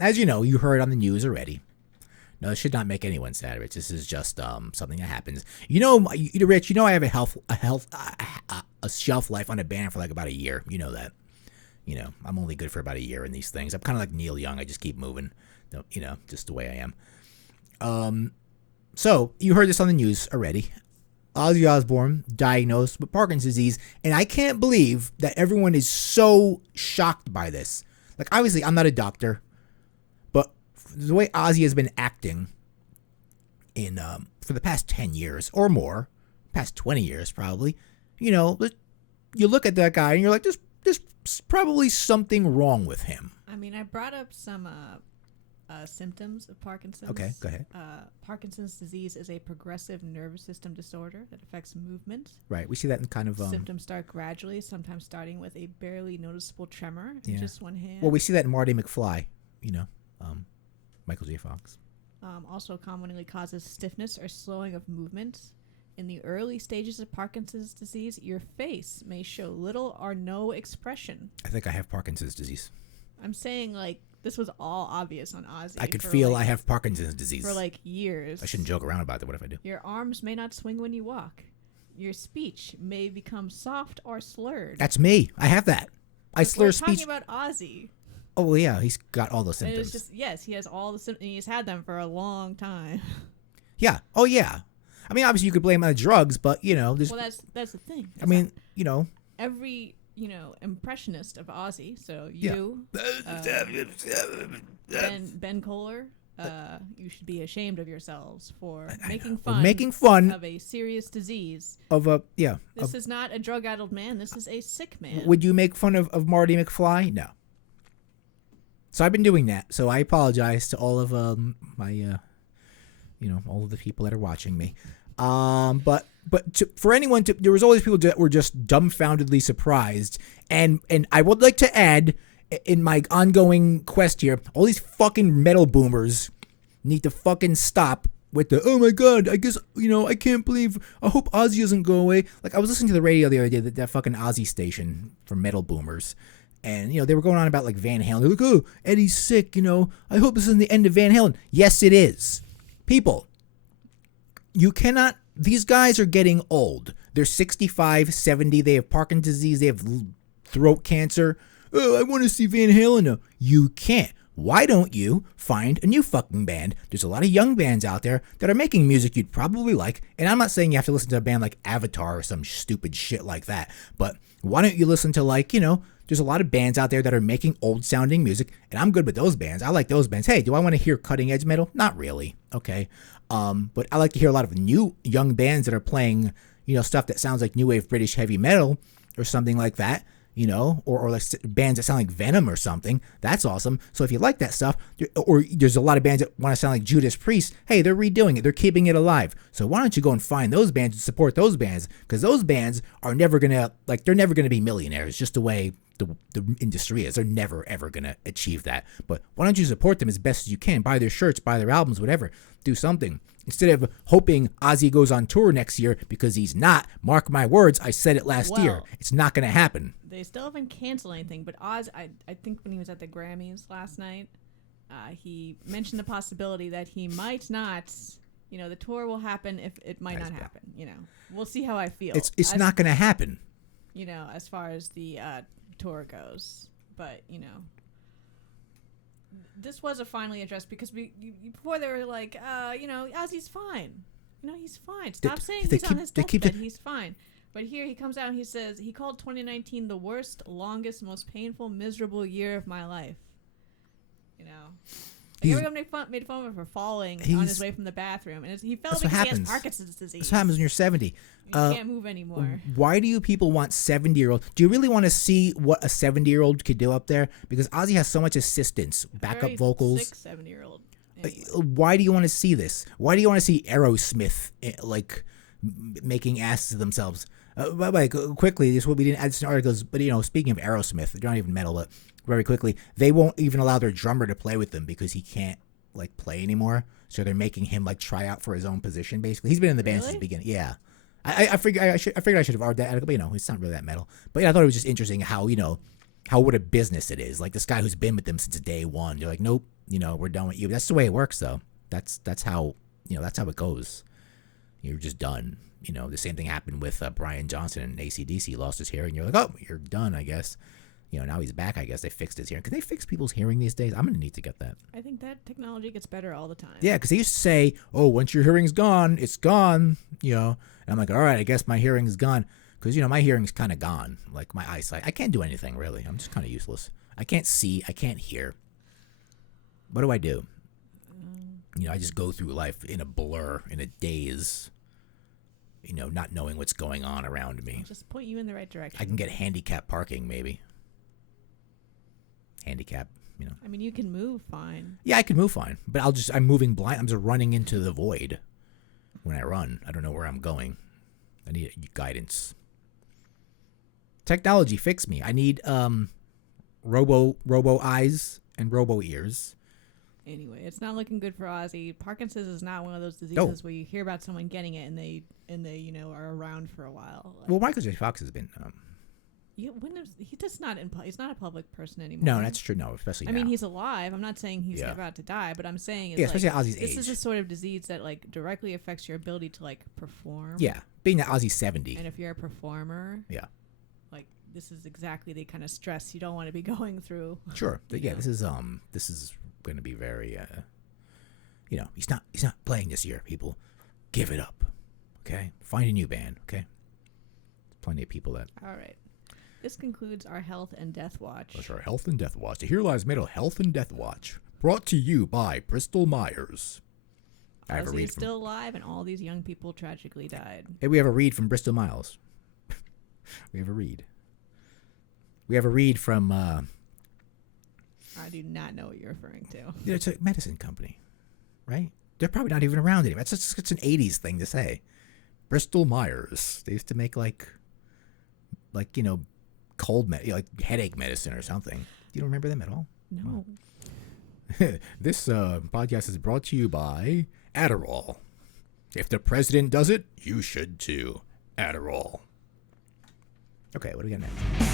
As you know, you heard on the news already. No, it should not make anyone sad, Rich. This is just something that happens. Rich. I have a shelf life on a band for like about a year. You know that. I'm only good for about a year in these things. I'm kind of like Neil Young. I just keep moving. Just the way I am. So you heard this on the news already. Ozzy Osbourne diagnosed with Parkinson's disease, and I can't believe that everyone is so shocked by this. Like, obviously, I'm not a doctor, but the way Ozzy has been acting for the past 10 years or more, past 20 years probably, you look at that guy and you're like, there's probably something wrong with him. I mean, I brought up some symptoms of Parkinson's. Okay, go ahead. Parkinson's disease is a progressive nervous system disorder that affects movement. Right, we see that in kind of... Symptoms start gradually, sometimes starting with a barely noticeable tremor in just one hand. Well, we see that in Marty McFly, Michael J. Fox. Also commonly causes stiffness or slowing of movement. In the early stages of Parkinson's disease, your face may show little or no expression. I think I have Parkinson's disease. I'm saying, like, this was all obvious on Ozzy. I could feel I have Parkinson's disease. For, like, years. I shouldn't joke around about that. What if I do? Your arms may not swing when you walk. Your speech may become soft or slurred. That's me. I have that. I slur speech. We're talking about Ozzy. Oh, well, yeah. He's got all those symptoms. And it's just, yes, he has all the symptoms. And he's had them for a long time. Yeah. Oh, yeah. I mean, obviously, you could blame it on the drugs, but, there's... Well, that's the thing. I mean, Every... impressionist of Ozzy. So you, Ben Kohler, you should be ashamed of yourselves for making fun of a serious disease. This is not a drug-addled man. This is a sick man. Would you make fun of Marty McFly? No. So I've been doing that. So I apologize to all of my, all of the people that are watching me. For anyone there was always people that were just dumbfoundedly surprised. And I would like to add, in my ongoing quest here, all these fucking metal boomers need to fucking stop with the, oh my God, I guess, I can't believe, I hope Ozzy doesn't go away. Like, I was listening to the radio the other day, that fucking Ozzy station for metal boomers. And, they were going on about, like, Van Halen. They're like, oh, Eddie's sick, I hope this isn't the end of Van Halen. Yes, it is. People, you cannot... These guys are getting old. They're 65, 70. They have Parkinson's disease. They have throat cancer. Oh, I want to see Van Halen now. You can't. Why don't you find a new fucking band? There's a lot of young bands out there that are making music you'd probably like. And I'm not saying you have to listen to a band like Avatar or some stupid shit like that. But why don't you listen to, like, there's a lot of bands out there that are making old-sounding music. And I'm good with those bands. I like those bands. Hey, do I want to hear cutting-edge metal? Not really. Okay. But I like to hear a lot of new young bands that are playing, stuff that sounds like new wave British heavy metal or something like that, or like bands that sound like Venom or something. That's awesome. So if you like that stuff, or there's a lot of bands that want to sound like Judas Priest, hey, they're redoing it. They're keeping it alive. So why don't you go and find those bands and support those bands? Because those bands are never going to, they're never going to be millionaires, just the way the industry is. They're never, ever going to achieve that. But why don't you support them as best as you can? Buy their shirts, buy their albums, whatever. Do something. Instead of hoping Ozzy goes on tour next year, because he's not. Mark my words, I said it last year. It's not going to happen. They still haven't canceled anything, but Oz, I think when he was at the Grammys last night, he mentioned the possibility that he might not, the tour will happen if it might not happen. We'll see how I feel. It's not going to happen. As far as the tour goes. But, this was a finally addressed, because before they were like, Ozzy's fine. He's fine. Stop saying he's on his deathbed. He's fine. But here he comes out and he says he called 2019 the worst, longest, most painful, miserable year of my life. Everyone made fun of him for falling on his way from the bathroom, and he fell because he has Parkinson's disease. That's what happens when you're 70. You can't move anymore. Why do you people want 70-year-olds? Do you really want to see what a 70-year-old could do up there? Because Ozzy has so much assistance, backup vocals. 7-year-old. Anyway. Why do you want to see this? Why do you want to see Aerosmith making asses of themselves? By the way, quickly, this is what we didn't add to articles, but speaking of Aerosmith, they're not even metal, but very quickly, they won't even allow their drummer to play with them because he can't play anymore. So they're making him try out for his own position. Basically, he's been in the band since the beginning. Yeah, I figured I should have argued that, but it's not really that metal. But yeah, I thought it was just interesting how what a business it is. Like this guy who's been with them since day one. You're like, nope, we're done with you. That's the way it works, though. That's how that's how it goes. You're just done. The same thing happened with Brian Johnson and AC/DC. He lost his hearing. You're like, oh, you're done, I guess. Now he's back. I guess they fixed his hearing. Can they fix people's hearing these days? I'm gonna need to get that. I think that technology gets better all the time. Yeah, because they used to say, oh, once your hearing's gone, it's gone. And I'm like, all right, I guess my hearing's gone. Because, my hearing's kind of gone. Like, my eyesight. I can't do anything, really. I'm just kind of useless. I can't see. I can't hear. What do I do? I just go through life in a blur, in a daze. Not knowing what's going on around me. I'll just point you in the right direction. I can get handicap parking, maybe. Handicap, I mean, you can move fine. Yeah, I can move fine. But I'm moving blind. I'm just running into the void when I run. I don't know where I'm going. I need guidance. Technology, fix me. I need robo eyes and robo ears. Anyway, it's not looking good for Ozzy. Parkinson's is not one of those diseases where you hear about someone getting it and they are around for a while. Well, Michael J. Fox has been. He's not a public person anymore. No, that's true. No, especially. I mean, he's alive. I'm not saying he's about to die, but I'm saying it's especially at Ozzy's age. This is a sort of disease that directly affects your ability to perform. Yeah, being that Ozzy's 70, and if you're a performer, this is exactly the kind of stress you don't want to be going through. Sure. Yeah, this is going to be very he's not playing this year, people. Give it up. Okay? Find a new band, okay? Plenty of people that. All right. This concludes our Health and Death Watch. That's our Health and Death Watch. The Here Lies Metal Health and Death Watch. Brought to you by Bristol Myers. Ozzy is still alive and all these young people tragically died. Hey, we have a read from Bristol Myers. We have a read. We have a read from... I do not know what you're referring to. It's a medicine company, right? They're probably not even around anymore. It's an 80s thing to say. Bristol Myers. They used to make cold headache medicine or something. You don't remember them at all? No. This podcast is brought to you by Adderall. If the president does it, you should too. Adderall. Okay, what do we got next?